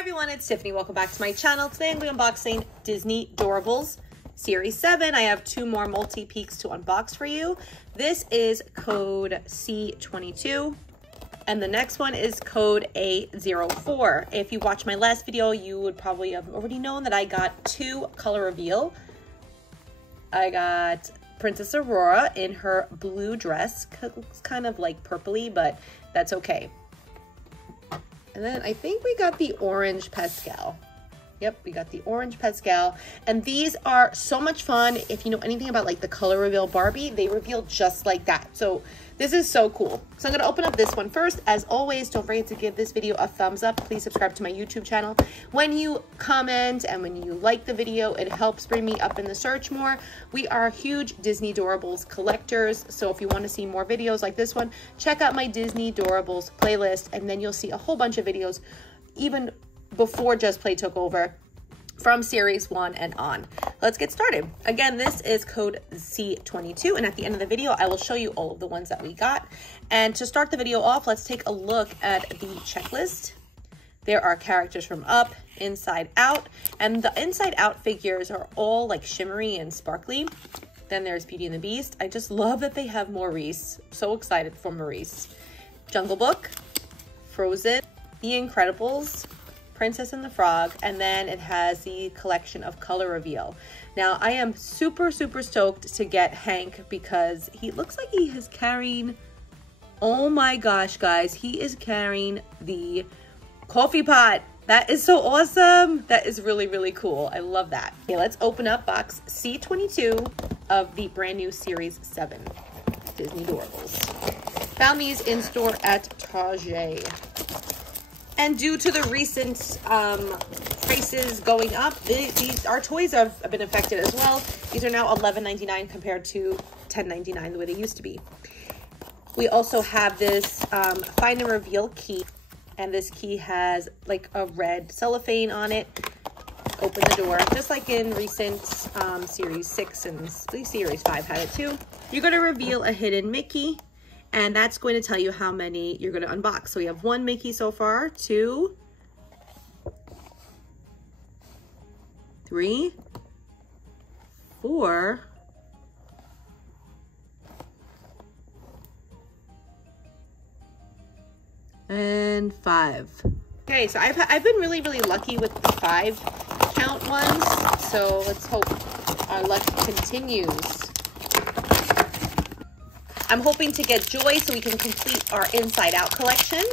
everyone, it's Tiffany. Welcome back to my channel. Today I'm going to be unboxing Disney Doorables Series 7. I have two more multi-peeks to unbox for you. This is code C22 and the next one is code A04. If you watched my last video, you would probably have already known that I got two color reveal. I got Princess Aurora in her blue dress. Looks kind of like purpley, but that's okay. And then I think we got the orange Pascal. Yep, we got the orange Pascal. And these are so much fun. If you know anything about like the color reveal Barbie, they reveal just like that. So this is so cool. So I'm gonna open up this one first. As always, don't forget to give this video a thumbs up. Please subscribe to my YouTube channel. When you comment and when you like the video, it helps bring me up in the search more. We are huge Disney Doorables collectors. So if you wanna see more videos like this one, check out my Disney Doorables playlist, and then you'll see a whole bunch of videos even before Just Play took over from series 1 and on. Let's get started. Again, this is code C22, and at the end of the video, I will show you all of the ones that we got. And to start the video off, let's take a look at the checklist. There are characters from Up, Inside Out, and the Inside Out figures are all like shimmery and sparkly. Then there's Beauty and the Beast. I just love that they have Maurice. So excited for Maurice. Jungle Book, Frozen, The Incredibles, Princess and the Frog, and then it has the collection of color reveal. Now I am super stoked to get Hank because he looks like he is carrying, oh my gosh guys, he is carrying the coffee pot. That is so awesome. That is really cool. I love that. Okay, let's open up box C22 of the brand new series 7 Disney Doorables. Found these in store at Target. And due to the recent prices going up, our toys have been affected as well. These are now $11.99 compared to $10.99 the way they used to be. We also have this find and reveal key, and this key has like a red cellophane on it. Open the door, just like in recent series 6 and series 5 had it too. You're going to reveal a hidden Mickey, and that's going to tell you how many you're going to unbox. So we have 1 Mickey so far, 2, 3, 4, and 5. Okay, so I've been really lucky with the 5 count ones. So let's hope our luck continues. I'm hoping to get Joy so we can complete our Inside Out collection.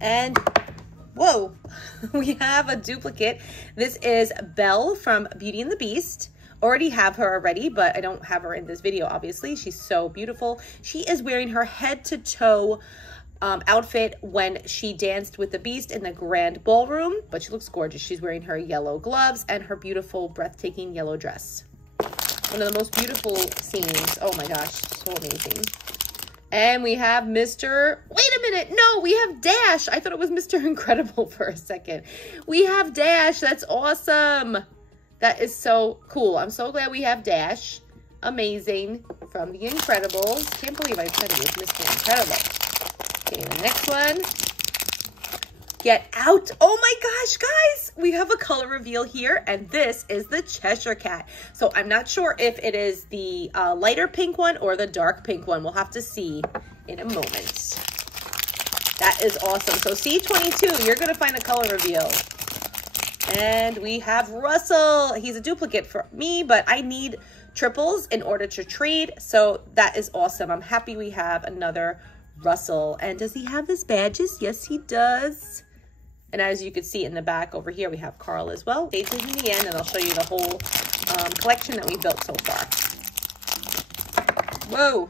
And whoa, we have a duplicate. This is Belle from Beauty and the Beast. Already have her already, but I don't have her in this video, obviously. She's so beautiful. She is wearing her head-to-toe outfit when she danced with the Beast in the Grand Ballroom, but she looks gorgeous. She's wearing her yellow gloves and her beautiful, breathtaking yellow dress. One of the most beautiful scenes. Oh my gosh, so amazing. And we have Mr. Wait a minute. No, we have Dash. I thought it was Mr. Incredible for a second. We have Dash. That's awesome. That is so cool. I'm so glad we have Dash. Amazing. From The Incredibles. Can't believe I said it was Mr. Incredible. Okay, the next one. Get Out. Oh my gosh, guys, we have a color reveal here, and this is the Cheshire Cat. So I'm not sure if it is the lighter pink one or the dark pink one. We'll have to see in a moment. That is awesome. So C22, you're gonna find a color reveal. And we have Russell. He's a duplicate for me, but I need triples in order to trade. So that is awesome. I'm happy we have another Russell. And does he have his badges? Yes, he does. And as you can see in the back over here, we have Carl as well. Stay tuned in the end, and I'll show you the whole collection that we built so far. Whoa.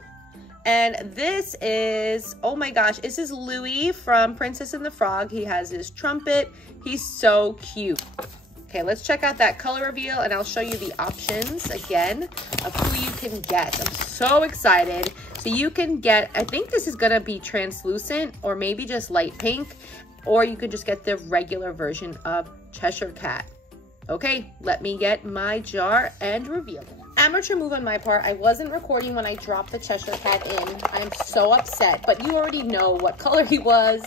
And this is, oh my gosh, this is Louis from Princess and the Frog. He has his trumpet. He's so cute. Okay, let's check out that color reveal, and I'll show you the options again of who you can get. I'm so excited. So you can get, I think this is gonna be translucent or maybe just light pink, or you could just get the regular version of Cheshire Cat. Okay, let me get my jar and reveal it. Amateur move on my part. I wasn't recording when I dropped the Cheshire Cat in. I'm so upset, but you already know what color he was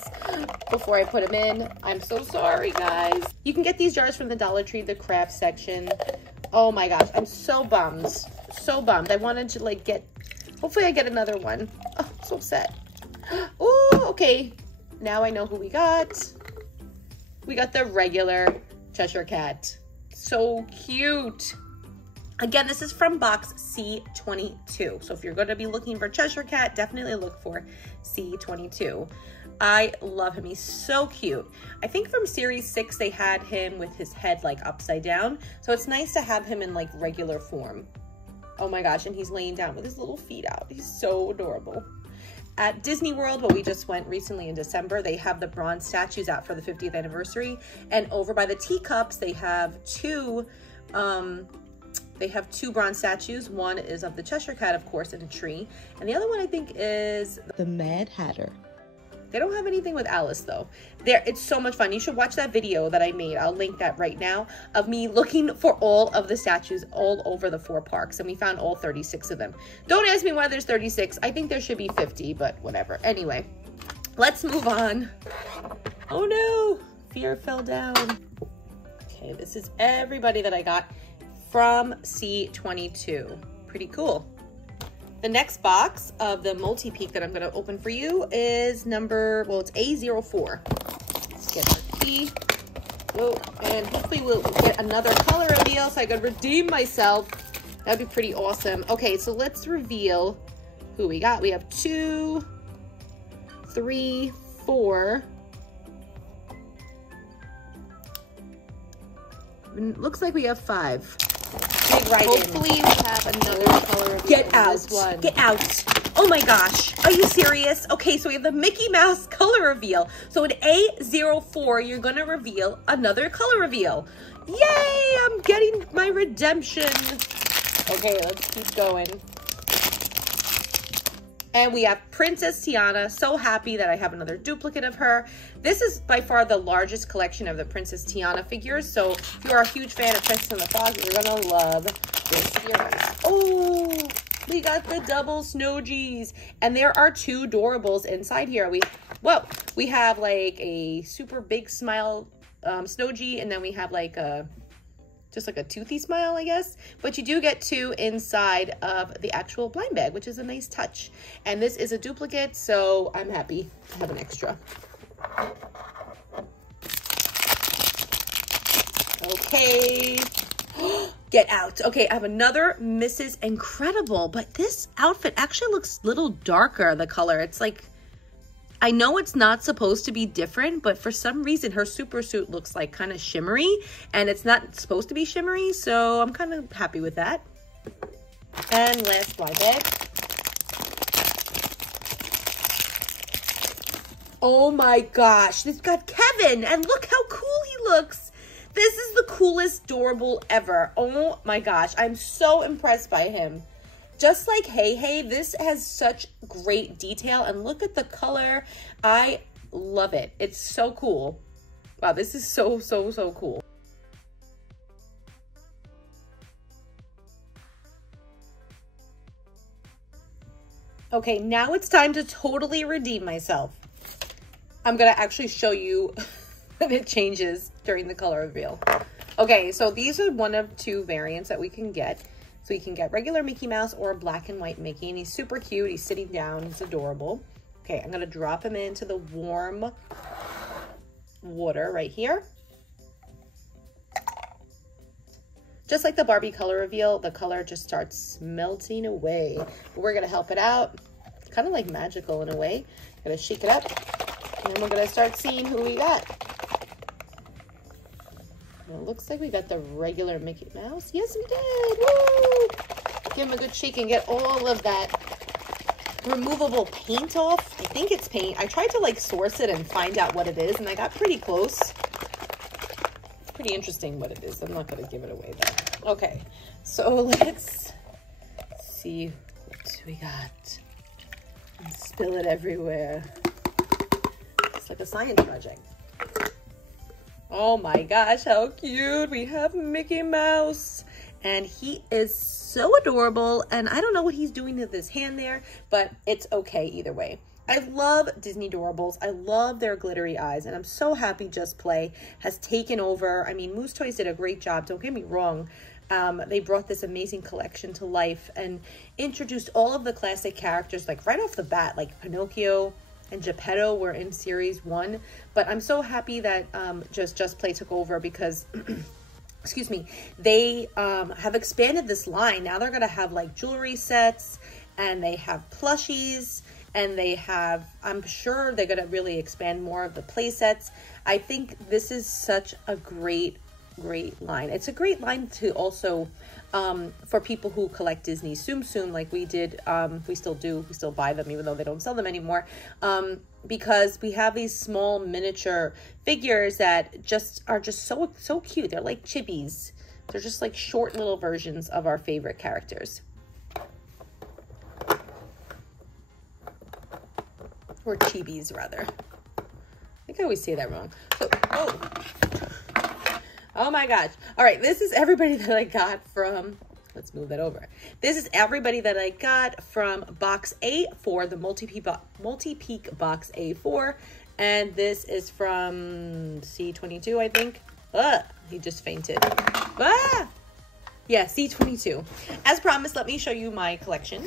before I put him in. I'm so sorry, guys. You can get these jars from the Dollar Tree, the craft section. Oh my gosh, I'm so bummed. So bummed. I wanted to like get, hopefully I get another one. Oh, so upset. Oh, okay. Now I know who we got. We got the regular Cheshire Cat. So cute. Again, this is from box C22. So if you're going to be looking for Cheshire Cat, definitely look for C22. I love him. He's so cute. I think from series 6, they had him with his head like upside down. So it's nice to have him in like regular form. Oh my gosh. And he's laying down with his little feet out. He's so adorable. At Disney World, where we just went recently in December, they have the bronze statues out for the 50th anniversary. And over by the teacups, they have two bronze statues. One is of the Cheshire Cat, of course, in a tree. And the other one, I think, is the Mad Hatter. They don't have anything with Alice, though. It's so much fun. You should watch that video that I made. I'll link that right now, of me looking for all of the statues all over the 4 parks. And we found all 36 of them. Don't ask me why there's 36. I think there should be 50, but whatever. Anyway, let's move on. Oh, no. Fear fell down. Okay, this is everybody that I got from C22. Pretty cool. The next box of the multi-peek that I'm going to open for you is it's A04. Let's get our key. Whoa, and hopefully we'll get another color reveal so I could redeem myself. That'd be pretty awesome. Okay, so let's reveal who we got. We have 2, 3, 4. Looks like we have 5. Hopefully we have another color reveal. Get out. This one. Get out. Oh my gosh. Are you serious? Okay, so we have the Mickey Mouse color reveal. So in A04, you're going to reveal another color reveal. Yay! I'm getting my redemption. Okay, let's keep going. And we have Princess Tiana. So happy that I have another duplicate of her. This is by far the largest collection of the Princess Tiana figures. So if you're a huge fan of Princess and the Frog, you're going to love this series. Oh, we got the double Snogies. And there are 2 Doorables inside here. We have like a super big smile Snogie, and then we have like just like a toothy smile, I guess. But you do get 2 inside of the actual blind bag, which is a nice touch. And this is a duplicate, so I'm happy to have an extra. Okay. Get out. Okay, I have another Mrs. Incredible, but this outfit actually looks a little darker, the color. It's like, I know it's not supposed to be different, but for some reason her super suit looks like kind of shimmery, and it's not supposed to be shimmery, so I'm kind of happy with that. And last blind bag. Oh my gosh, this got Kevin, and look how cool he looks. This is the coolest Doorable ever. Oh my gosh, I'm so impressed by him. Just like Hey Hey, this has such great detail, and look at the color. I love it. It's so cool. Wow, this is so cool. Okay, now it's time to totally redeem myself. I'm gonna actually show you that it changes during the color reveal. Okay, so these are one of 2 variants that we can get. So you can get regular Mickey Mouse or black and white Mickey, and he's super cute. He's sitting down. He's adorable. Okay, I'm going to drop him into the warm water right here. Just like the Barbie color reveal, the color just starts melting away. But we're going to help it out. It's kind of like magical in a way. Going to shake it up, and then we're going to start seeing who we got. It looks like we got the regular Mickey Mouse. Yes, we did. Woo! Give him a good shake and get all of that removable paint off. I think it's paint. I tried to like source it and find out what it is, and I got pretty close. It's pretty interesting what it is. I'm not going to give it away though. Okay, so let's see what we got. And spill it everywhere. It's like a science project. Oh my gosh, how cute. We have Mickey Mouse. And he is so adorable. And I don't know what he's doing with his hand there, but it's okay either way. I love Disney Doorables. I love their glittery eyes. And I'm so happy Just Play has taken over. I mean, Moose Toys did a great job. Don't get me wrong. They brought this amazing collection to life and introduced all of the classic characters, like right off the bat, like Pinocchio and Geppetto were in series 1, but I'm so happy that Just Play took over because excuse me, they have expanded this line. Now they're gonna have like jewelry sets, and they have plushies, and they have, I'm sure they're gonna really expand more of the play sets. I think this is such a great line. It's a great line to also for people who collect Disney Tsum Tsum like we did. We still do. We still buy them even though they don't sell them anymore, because we have these small miniature figures that are just so cute. They're like chibis. They're just like short little versions of our favorite characters. Or chibis, rather. I think I always say that wrong. So, oh my gosh. All right, this is everybody that I got from, let's move that over. This is everybody that I got from box A4, the multi-peek box A4. And this is from C22, I think. He just fainted. Yeah, C22. As promised, let me show you my collection.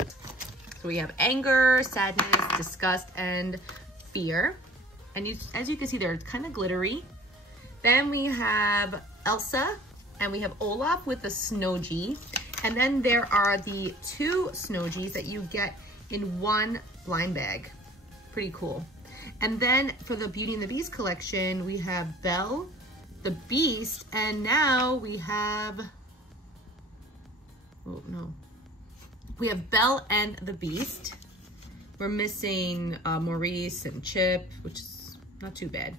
So we have anger, sadness, disgust, and fear. And as you can see, they're kind of glittery. Then we have Elsa, and we have Olaf with the Snowgy. And then there are the 2 Snowgies that you get in one blind bag. Pretty cool. And then for the Beauty and the Beast collection, we have Belle, the Beast, and now we have, oh no. We have Belle and the Beast. We're missing Maurice and Chip, which is not too bad.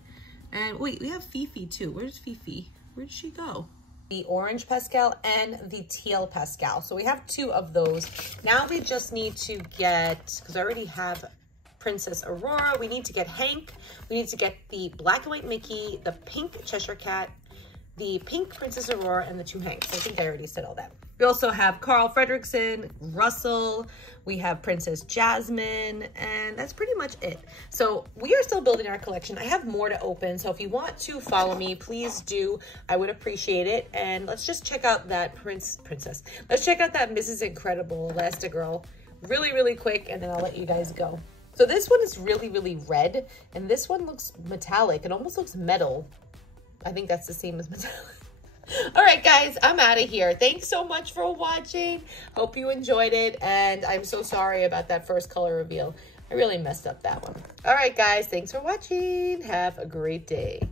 And wait, we have Fifi too. Where's Fifi? Where did she go? The orange Pascal and the teal Pascal. So we have 2 of those. Now we just need to get, because I already have Princess Aurora, we need to get Hank. We need to get the black and white Mickey, the pink Cheshire Cat, the pink Princess Aurora, and the 2 Hanks. I think I already said all that. We also have Carl Fredricksen, Russell, we have Princess Jasmine, and that's pretty much it. So we are still building our collection. I have more to open, so if you want to follow me, please do. I would appreciate it. And let's just check out that princess. Let's check out that Mrs. Incredible Elastigirl really quick, and then I'll let you guys go. So this one is really red, and this one looks metallic. It almost looks metal. I think that's the same as metallic. All right, guys, I'm out of here. Thanks so much for watching. Hope you enjoyed it, and I'm so sorry about that first color reveal. I really messed up that one. All right, guys, thanks for watching. Have a great day.